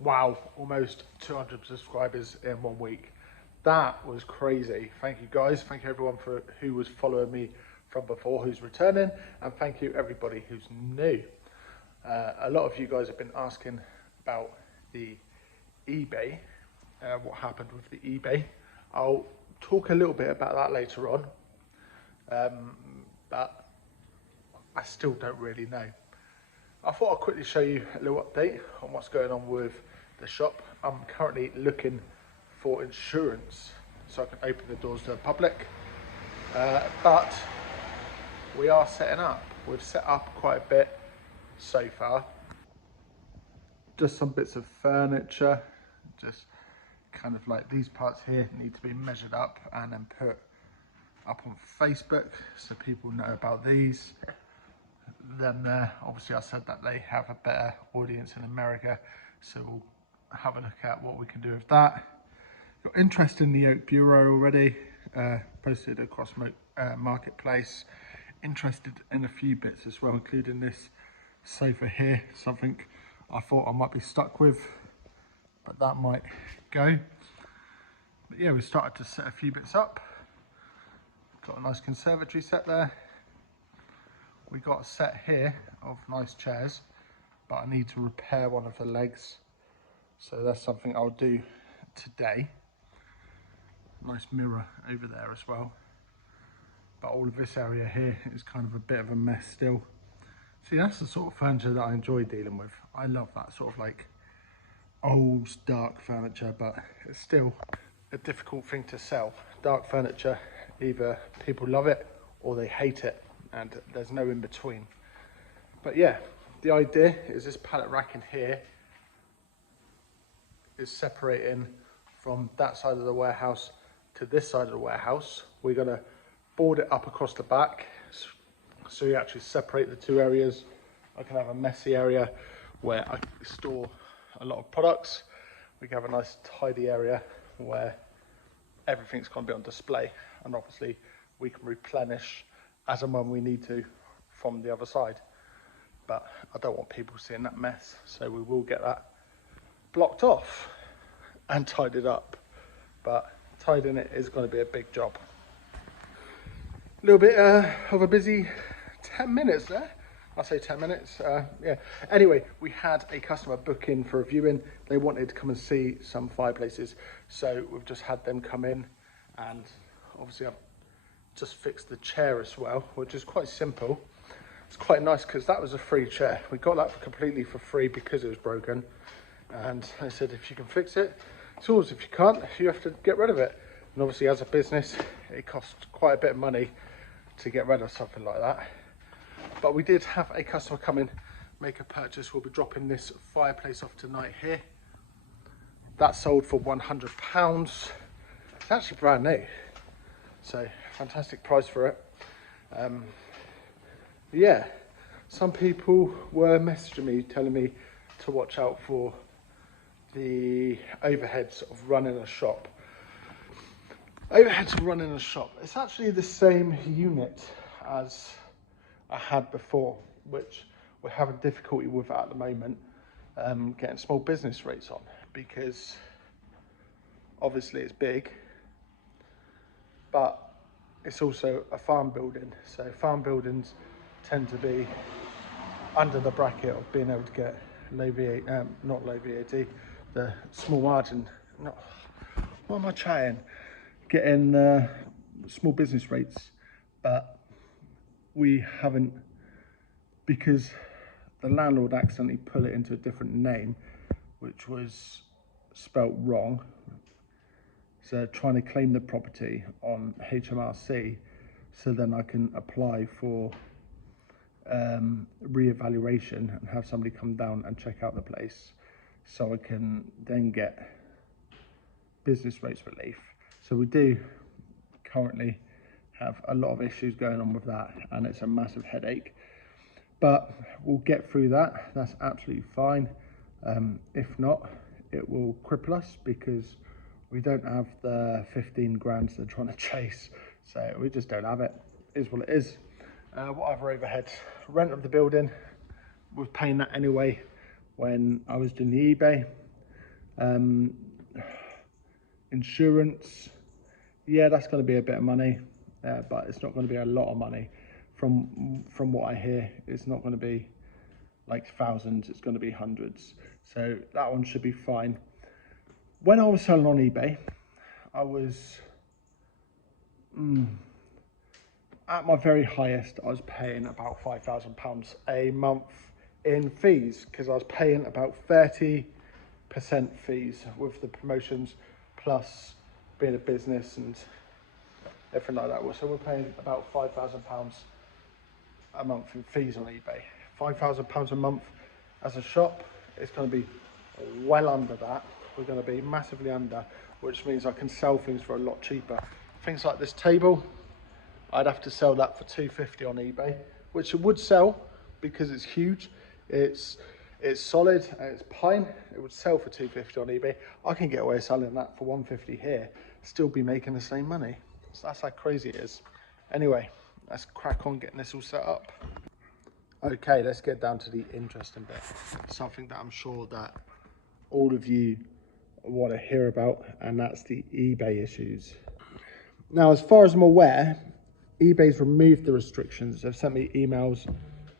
Wow, almost 200 subscribers in 1 week. That was crazy. Thank you guys. Thank you everyone for who was following me from before, who's returning, and thank you everybody who's new. A lot of you guys have been asking about the eBay, what happened with the eBay. I'll talk a little bit about that later on, but I still don't really know. I thought I'd quickly show you a little update on what's going on with the shop. I'm currently looking for insurance so I can open the doors to the public, but we are setting up. We've set up quite a bit so far. Just some bits of furniture, just kind of like these parts here need to be measured up and then put up on Facebook so people know about these. Then obviously I said that they have a better audience in America, so we'll have a look at what we can do with that. Got interest in the Oak Bureau already, posted across Marketplace. Interested in a few bits as well, including this sofa here, something I thought I might be stuck with, but that might go. But yeah, we started to set a few bits up. Got a nice conservatory set there. We got a set here of nice chairs, but I need to repair one of the legs, so that's something I'll do today. Nice mirror over there as well, but all of this area here is kind of a bit of a mess still. See, that's the sort of furniture that I enjoy dealing with. I love that sort of like old dark furniture, but it's still a difficult thing to sell. Dark furniture, either people love it or they hate it, and there's no in between. But yeah, the idea is this pallet rack in here is separating from that side of the warehouse to this side of the warehouse. We're gonna board it up across the back, so you actually separate the two areas. I can have a messy area where I store a lot of products. We can have a nice tidy area where everything's gonna be on display, and obviously we can replenish as and when we need to from the other side. But I don't want people seeing that mess, so we will get that blocked off and tidied up. But tidying it is going to be a big job. A little bit of a busy 10 minutes there. I'll say 10 minutes, yeah. Anyway, we had a customer book in for a viewing. They wanted to come and see some fireplaces, so we've just had them come in, and obviously I've just fixed the chair as well, which is quite simple. It's quite nice because that was a free chair. We got that completely for free because it was broken, and I said if you can fix it, it's yours. If you can't, you have to get rid of it. And obviously as a business it costs quite a bit of money to get rid of something like that. But we did have a customer come in, make a purchase. We'll be dropping this fireplace off tonight here. That sold for £100. It's actually brand new, so fantastic price for it. Yeah, some people were messaging me telling me to watch out for the overheads of running a shop. Overheads of running a shop, it's actually the same unit as I had before, which we're having difficulty with at the moment, getting small business rates on, because obviously it's big, but it's also a farm building. So farm buildings tend to be under the bracket of being able to get low VAT, not low VAT, the small margin, what am I trying? Getting small business rates, but we haven't, because the landlord accidentally put it into a different name, which was spelt wrong. So trying to claim the property on HMRC, so then I can apply for re-evaluation and have somebody come down and check out the place, so I can then get business rates relief. So we do currently have a lot of issues going on with that, and it's a massive headache, but we'll get through that. That's absolutely fine. If not, it will cripple us because we don't have the 15 grand they're trying to chase, so we just don't have it. It is what it is. What other overheads? Rent of the building, was paying that anyway when I was doing the eBay. Um, Insurance, yeah, that's going to be a bit of money, but it's not going to be a lot of money. From what I hear, it's not going to be like thousands, it's going to be hundreds. So that one should be fine. When I was selling on eBay, I was at my very highest, I was paying about £5,000 a month in fees, because I was paying about 30% fees with the promotions, plus being a business and everything like that. So we're paying about £5,000 a month in fees on eBay. £5,000 a month as a shop, it's going to be well under that. We're going to be massively under, which means I can sell things for a lot cheaper. Things like this table, I'd have to sell that for £250 on eBay, which it would sell because it's huge. It's solid and it's pine. It would sell for £250 on eBay. I can get away selling that for £150 here, still be making the same money. So that's how crazy it is. Anyway, let's crack on getting this all set up. Okay, let's get down to the interesting bit. Something that I'm sure that all of you want to hear about, and that's the eBay issues. Now, as far as I'm aware, eBay's removed the restrictions. They've sent me emails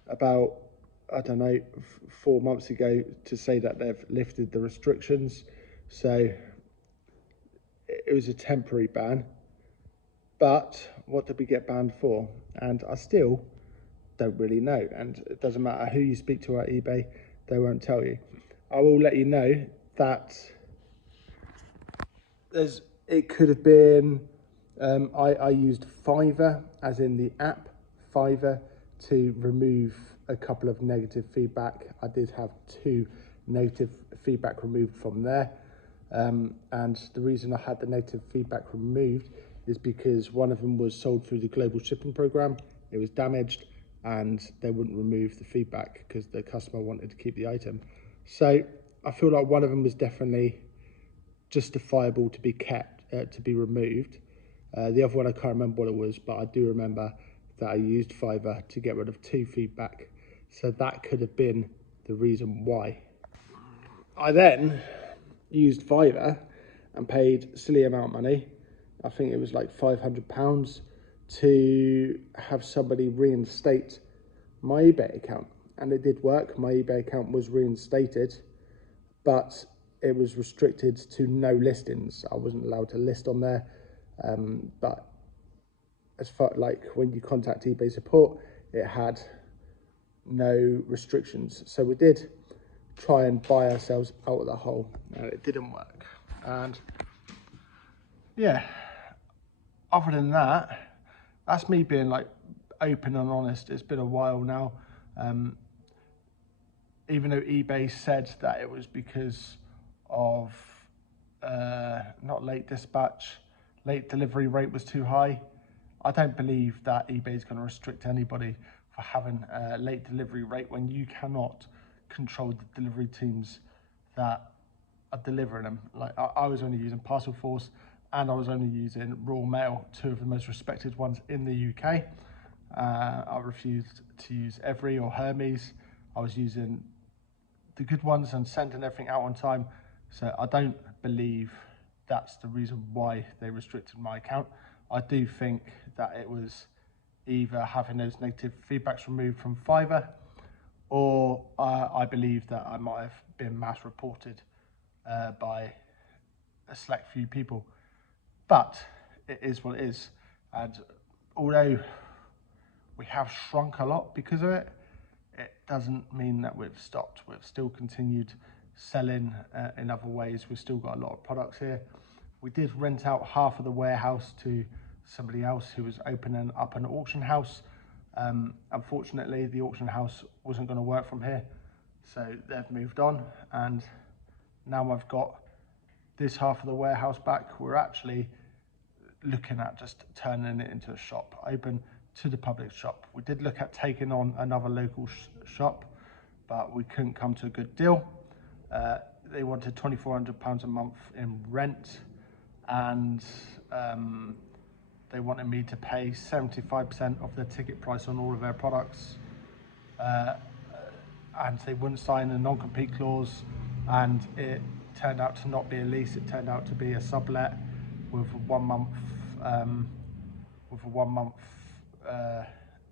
about, I don't know, 4 months ago to say that they've lifted the restrictions. So it was a temporary ban. But what did we get banned for? And I still don't really know. And it doesn't matter who you speak to at eBay, they won't tell you. I will let you know that it could have been, I used Fiverr, as in the app Fiverr, to remove a couple of negative feedback. I did have 2 negative feedback removed from there. And the reason I had the negative feedback removed is because one of them was sold through the global shipping program. It was damaged and they wouldn't remove the feedback because the customer wanted to keep the item. So I feel like one of them was definitely justifiable to be kept, to be removed. The other one, I can't remember what it was, but I do remember that I used Fiverr to get rid of 2 feedback. So that could have been the reason why. I then used Fiverr and paid a silly amount of money. I think it was like £500 to have somebody reinstate my eBay account. And it did work. My eBay account was reinstated, but it was restricted to no listings. I wasn't allowed to list on there. But as far like when you contact eBay support, it had no restrictions. So we did try and buy ourselves out of the hole, and it didn't work. And yeah, other than that, that's me being like open and honest. It's been a while now. Even though eBay said that it was because of not late dispatch, late delivery rate was too high. I don't believe that eBay is going to restrict anybody for having a late delivery rate when you cannot control the delivery teams that are delivering them. Like I was only using Parcel Force and I was only using Royal Mail, 2 of the most respected ones in the UK. I refused to use Every or Hermes. I was using the good ones and sending everything out on time. So I don't believe that's the reason why they restricted my account. I do think that it was either having those negative feedbacks removed from Fiverr, or I believe that I might have been mass reported by a select few people. But it is what it is. And although we have shrunk a lot because of it, it doesn't mean that we've stopped. We've still continued selling in other ways. We've still got a lot of products here. We did rent out half of the warehouse to somebody else who was opening up an auction house. Unfortunately, the auction house wasn't going to work from here, so they've moved on, and now I've got this half of the warehouse back. We're actually looking at just turning it into a shop, open to the public shop. We did look at taking on another local shop, but we couldn't come to a good deal. They wanted £2,400 a month in rent, and they wanted me to pay 75% of their ticket price on all of their products, and they wouldn't sign a non-compete clause, and it turned out to not be a lease. It turned out to be a sublet with a 1 month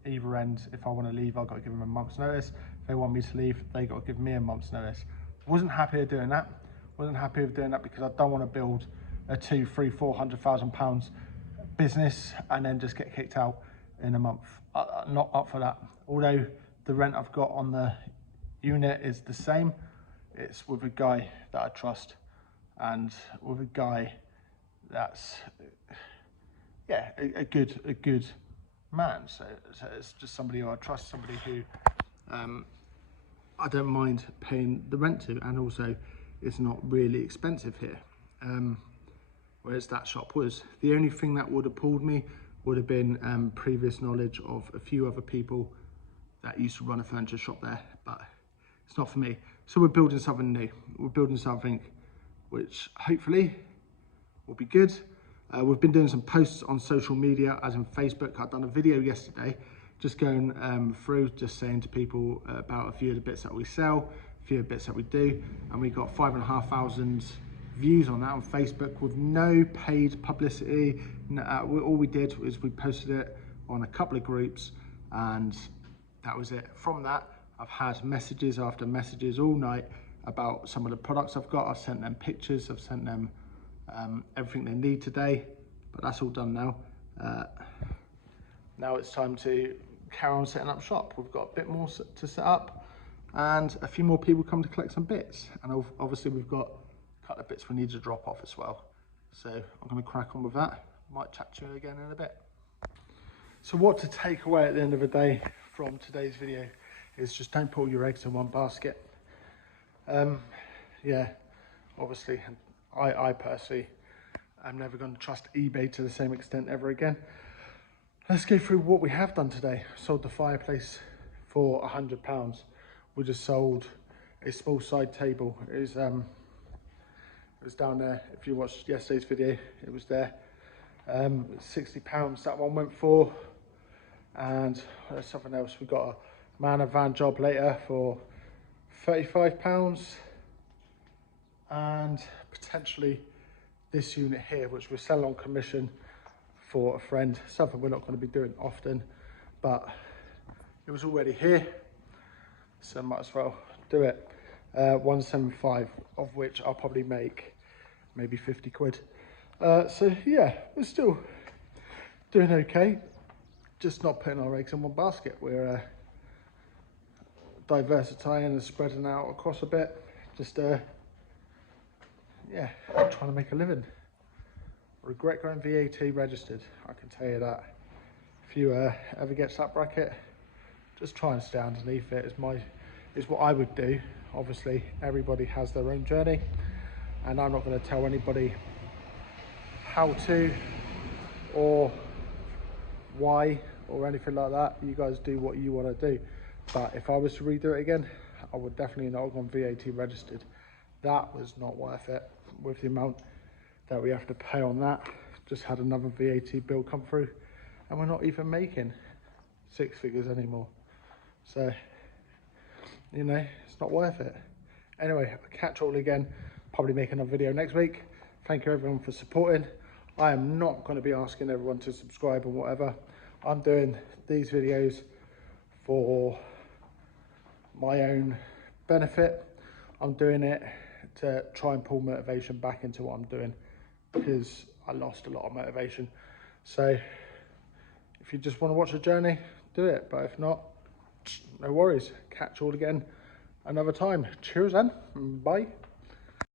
either end. If I want to leave, I've got to give them a month's notice. If they want me to leave, they got to give me a month's notice. Wasn't happy with doing that. Wasn't happy with doing that because I don't want to build a £200,000, £300,000, £400,000 business and then just get kicked out in a month. I'm not up for that. Although the rent I've got on the unit is the same, it's with a guy that I trust and with a guy that's a good man. So it's just somebody who I trust, somebody who I don't mind paying the rent to, and also it's not really expensive here. Whereas that shop was. The only thing that would have pulled me would have been previous knowledge of a few other people that used to run a furniture shop there, but it's not for me. So we're building something new. We're building something which hopefully will be good. We've been doing some posts on social media, as in Facebook. I've done a video yesterday, just going through, just saying to people about a few of the bits that we sell, a few of the bits that we do, and we got 5,500 views on that on Facebook with no paid publicity. All we did was we posted it on a couple of groups, and that was it. From that, I've had messages after messages all night about some of the products I've got. I've sent them pictures, I've sent them everything they need today, but that's all done now. Now it's time to carry on setting up shop. We've got a bit more to set up and a few more people come to collect some bits, and obviously we've got a couple of bits we need to drop off as well. So I'm going to crack on with that. Might chat to you again in a bit. So what to take away at the end of the day from today's video is just don't put all your eggs in one basket. Yeah, obviously I personally am never going to trust eBay to the same extent ever again. Let's go through what we have done today. Sold the fireplace for £100. We just sold a small side table. It was down there. If you watched yesterday's video, it was there. £60 that one went for. And there's something else. We got a man and van job later for £35. And potentially this unit here, which we're selling on commission for a friend, something we're not going to be doing often, but it was already here, so might as well do it. 175, of which I'll probably make maybe 50 quid. So yeah, we're still doing okay, just not putting our eggs in one basket. We're diversifying and spreading out across a bit, just yeah, trying to make a living. Regret going VAT registered, I can tell you that. If you ever get to that bracket, just try and stay underneath it. Is what I would do. Obviously everybody has their own journey, and I'm not going to tell anybody how to or why or anything like that. You guys do what you want to do, but if I was to redo it again, I would definitely not have gone VAT registered. That was not worth it with the amount that we have to pay on that. Just had another VAT bill come through, and we're not even making 6 figures anymore. So, you know, it's not worth it. Anyway, I'll catch all again, probably make another video next week. Thank you everyone for supporting. I am not going to be asking everyone to subscribe and whatever. I'm doing these videos for my own benefit. I'm doing it to try and pull motivation back into what I'm doing, because I lost a lot of motivation. So if you just want to watch the journey, do it. But if not, no worries. Catch you all again another time. Cheers then. Bye.